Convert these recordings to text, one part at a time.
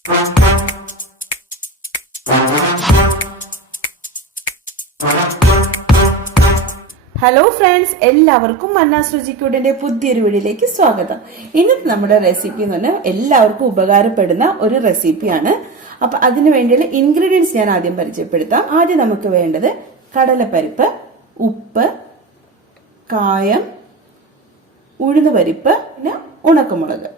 Hello friends, എല്ലാവർക്കും മന്നാസ് രുചിക്കൂട്ടിന്റെ പുതിയൊരു വീഡിയോയിലേക്ക് സ്വാഗതം. ഇന്നത്തെ നമ്മുടെ റെസിപ്പി എന്ന് പറഞ്ഞാൽ എല്ലാവർക്കും ഉപകാരപ്പെടുന്ന ഒരു റെസിപ്പിയാണ്. അപ്പൊ അതിനു വേണ്ടിയുള്ള ഇൻഗ്രീഡിയൻസ് ഞാൻ ആദ്യം പരിചയപ്പെടുത്താം. ആദ്യം നമുക്ക് വേണ്ടത് കടലപ്പരിപ്പ്, ഉപ്പ്, കായം, ഉഴുന്നുപരിപ്പ്, പിന്നെ ഉണക്കമുളക്.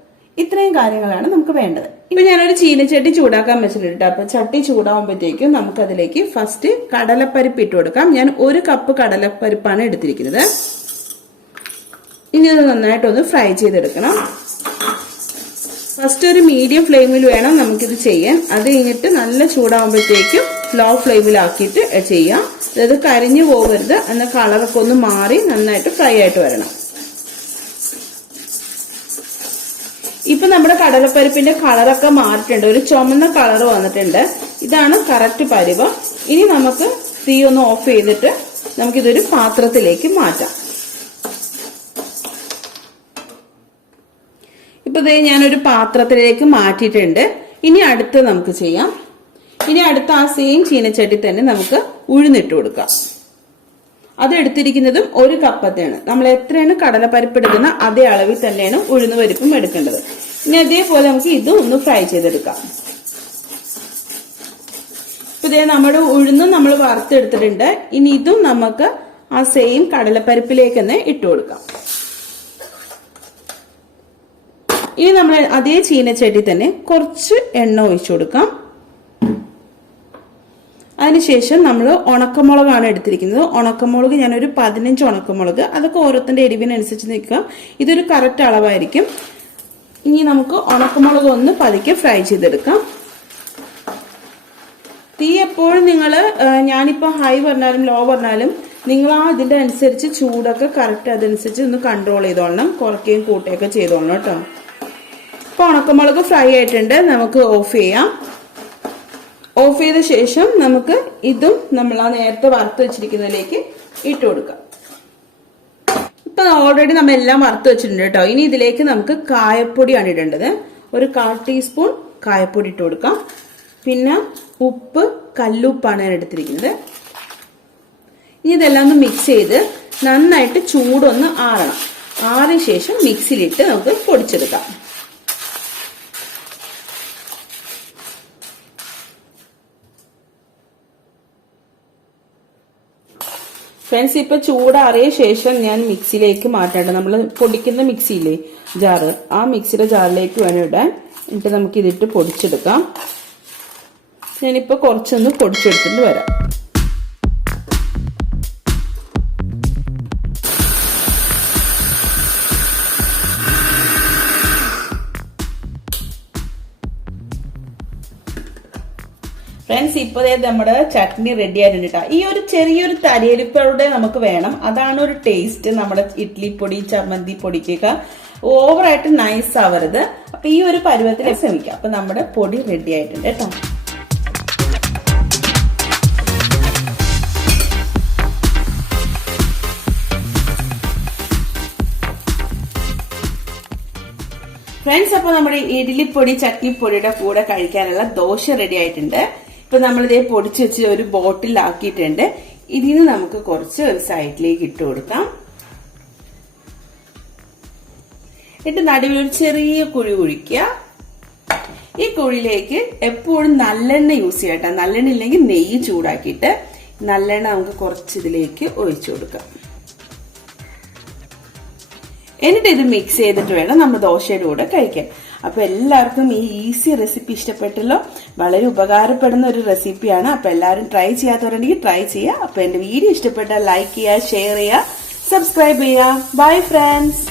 ഇത്രയും കാര്യങ്ങളാണ് നമുക്ക് വേണ്ടത്. ഇപ്പൊ ഞാനൊരു ചീനച്ചട്ടി ചൂടാക്കാൻ വെച്ചിട്ടുണ്ട്. അപ്പൊ ചട്ടി ചൂടാവുമ്പോഴത്തേക്കും നമുക്ക് അതിലേക്ക് ഫസ്റ്റ് കടലപ്പരിപ്പ് ഇട്ട് കൊടുക്കാം. ഞാൻ 1 കപ്പ് കടലപ്പരിപ്പാണ് എടുത്തിരിക്കുന്നത്. ഇനി ഇത് നന്നായിട്ടൊന്ന് ഫ്രൈ ചെയ്തെടുക്കണം. ഫസ്റ്റ് ഒരു മീഡിയം ഫ്ലെയിമിൽ വേണം നമുക്കിത് ചെയ്യാൻ. അത് കഴിഞ്ഞിട്ട് നല്ല ചൂടാവുമ്പോഴത്തേക്കും ലോ ഫ്ലെയിമിലാക്കിയിട്ട് ചെയ്യാം. അതായത് കരിഞ്ഞു പോകരുത്, എന്ന കളറൊക്കെ ഒന്ന് മാറി നന്നായിട്ട് ഫ്രൈ ആയിട്ട് വരണം. ഇപ്പൊ നമ്മുടെ കടലപ്പരിപ്പിന്റെ കളറൊക്കെ മാറിയിട്ടുണ്ട്, ഒരു ചുമന്ന കളർ വന്നിട്ടുണ്ട്. ഇതാണ് കറക്റ്റ് പരുവം. ഇനി നമുക്ക് തീ ഒന്ന് ഓഫ് ചെയ്തിട്ട് നമുക്കിതൊരു പാത്രത്തിലേക്ക് മാറ്റാം. ഇപ്പൊ ദേ ഞാനൊരു പാത്രത്തിലേക്ക് മാറ്റിയിട്ടുണ്ട്. ഇനി അടുത്ത് നമുക്ക് ചെയ്യാം. ഇനി അടുത്ത ആ സെയിം ചീനച്ചട്ടി തന്നെ നമുക്ക് ഉഴുന്നിട്ട് കൊടുക്കാം. അത് എടുത്തിരിക്കുന്നതും 1 കപ്പത്തെയാണ്. നമ്മൾ എത്രയാണ് കടലപ്പരിപ്പ് എടുക്കുന്ന അതേ അളവിൽ തന്നെയാണ് ഉഴുന്ന് പരിപ്പും എടുക്കേണ്ടത്. ഇനി അതേപോലെ നമുക്ക് ഇതും ഒന്ന് ഫ്രൈ ചെയ്തെടുക്കാം. ഇപ്പൊ ഇതേ നമ്മുടെ ഉഴുന്നും നമ്മൾ വറുത്തെടുത്തിട്ടുണ്ട്. ഇനി ഇതും നമുക്ക് ആ സെയിം കടലപ്പരിപ്പിലേക്ക് തന്നെ ഇട്ട് കൊടുക്കാം. ഇനി നമ്മൾ അതേ ചീനച്ചട്ടി തന്നെ കുറച്ച് എണ്ണ ഒഴിച്ചു കൊടുക്കാം. അതിനുശേഷം നമ്മൾ ഉണക്കമുളകാണ് എടുത്തിരിക്കുന്നത്. ഉണക്കമുളക് ഞാനൊരു 15 ഉണക്കമുളക്, അതൊക്കെ ഓരോരുത്തരുടെ എരിവിനനുസരിച്ച് നിൽക്കുക. ഇതൊരു കറക്റ്റ് അളവായിരിക്കും. ഇനി നമുക്ക് ഉണക്കമുളക് ഒന്ന് പതുക്കെ ഫ്രൈ ചെയ്തെടുക്കാം. തീ എപ്പോഴും നിങ്ങൾ, ഞാനിപ്പോ ഹൈ പറഞ്ഞാലും ലോ പറഞ്ഞാലും നിങ്ങൾ അതിന്റെ അനുസരിച്ച് ചൂടൊക്കെ കറക്റ്റ് അതനുസരിച്ച് ഒന്ന് കൺട്രോൾ ചെയ്തോളണം. കുറയ്ക്കുകയും കൂട്ടുകയൊക്കെ ചെയ്തോളണം കേട്ടോ. ഇപ്പൊ ഉണക്കമുളക് ഫ്രൈ ആയിട്ടുണ്ട്, നമുക്ക് ഓഫ് ചെയ്യാം. ഓഫ് ചെയ്ത ശേഷം നമുക്ക് ഇതും നമ്മൾ ആ നേരത്തെ വറുത്ത് വെച്ചിരിക്കുന്നതിലേക്ക് ഇട്ട് കൊടുക്കാം. ഇപ്പൊ ഓൾറെഡി നമ്മൾ എല്ലാം വറുത്ത് വെച്ചിട്ടുണ്ട് കേട്ടോ. ഇനി ഇതിലേക്ക് നമുക്ക് കായപ്പൊടിയാണ് ഇടേണ്ടത്. ഒരു 1/4 ടീസ്പൂൺ കായപ്പൊടി ഇട്ട് കൊടുക്കാം. പിന്നെ ഉപ്പ്, കല്ലുപ്പാണ് ഞാൻ എടുത്തിരിക്കുന്നത്. ഇനി ഇതെല്ലാം ഒന്ന് മിക്സ് ചെയ്ത് നന്നായിട്ട് ചൂടൊന്ന് ആറണം. ആറിയ ശേഷം മിക്സിയിലിട്ട് നമുക്ക് പൊടിച്ചെടുക്കാം. ഫ്രണ്ട്സ്, ഇപ്പൊ ചൂടാറിയ ശേഷം ഞാൻ മിക്സിയിലേക്ക് മാറ്റാണ്ട്, നമ്മൾ പൊടിക്കുന്ന മിക്സിയില്ലേ ജാറ്, ആ മിക്സിയുടെ ജാറിലേക്ക് വേണം ഇടാൻ. എന്നിട്ട് നമുക്ക് ഇതിട്ട് പൊടിച്ചെടുക്കാം. ഞാനിപ്പോ കുറച്ചൊന്ന് പൊടിച്ചെടുത്തിട്ട് വരാം. ഫ്രണ്ട്സ്, ഇപ്പൊ നമ്മുടെ ചട്നി റെഡി ആയിട്ടുണ്ട് കേട്ടോ. ഈ ഒരു ചെറിയൊരു തരിയരിപ്പോടെ നമുക്ക് വേണം. അതാണ് ഒരു ടേസ്റ്റ് നമ്മുടെ ഇഡ്ലി പൊടി, ചമ്മന്തി പൊടിക്കൊക്കെ. ഓവറായിട്ട് നൈസ് ആവരുത്. അപ്പൊ ഈ ഒരു പരുവത്തിൽ ശ്രമിക്കാം. അപ്പൊ നമ്മുടെ പൊടി റെഡി ആയിട്ടുണ്ട് കേട്ടോ. ഫ്രണ്ട്സ്, അപ്പൊ നമ്മുടെ ഇഡ്ലിപ്പൊടി ചട്നിപ്പൊടിയുടെ കൂടെ കഴിക്കാനുള്ള ദോശ റെഡി ആയിട്ടുണ്ട്. ഇപ്പൊ നമ്മളിതേ പൊടിച്ച് വെച്ച് ഒരു ബോട്ടിലാക്കിയിട്ടുണ്ട്. ഇതിന് നമുക്ക് കുറച്ച് ഒരു സൈഡിലേക്ക് ഇട്ട് കൊടുക്കാം. എന്നിട്ട് നടുവിൽ ഒരു ചെറിയ കുഴി കുഴിക്കുക. ഈ കുഴിയിലേക്ക് എപ്പോഴും നല്ലെണ്ണ യൂസ് ചെയ്യട്ടെ. നല്ലെണ്ണ ഇല്ലെങ്കിൽ നെയ്യ് ചൂടാക്കിയിട്ട് നല്ലെണ്ണ നമുക്ക് കുറച്ച് ഇതിലേക്ക് ഒഴിച്ചു കൊടുക്കാം. എന്നിട്ട് ഇത് മിക്സ് ചെയ്തിട്ട് വേണം നമ്മൾ ദോശയുടെ കൂടെ കഴിക്കാൻ. അപ്പൊ എല്ലാവർക്കും ഈ ഈസി റെസിപ്പി ഇഷ്ടപ്പെട്ടല്ലോ. വളരെ ഉപകാരപ്പെടുന്ന ഒരു റെസിപ്പിയാണ്. അപ്പൊ എല്ലാവരും ട്രൈ ചെയ്യാത്തവരുണ്ടെങ്കിൽ ട്രൈ ചെയ്യുക. അപ്പൊ എന്റെ വീഡിയോ ഇഷ്ടപ്പെട്ടാൽ ലൈക്ക് ചെയ്യുക, ഷെയർ ചെയ്യുക, സബ്സ്ക്രൈബ് ചെയ്യുക. Bye friends.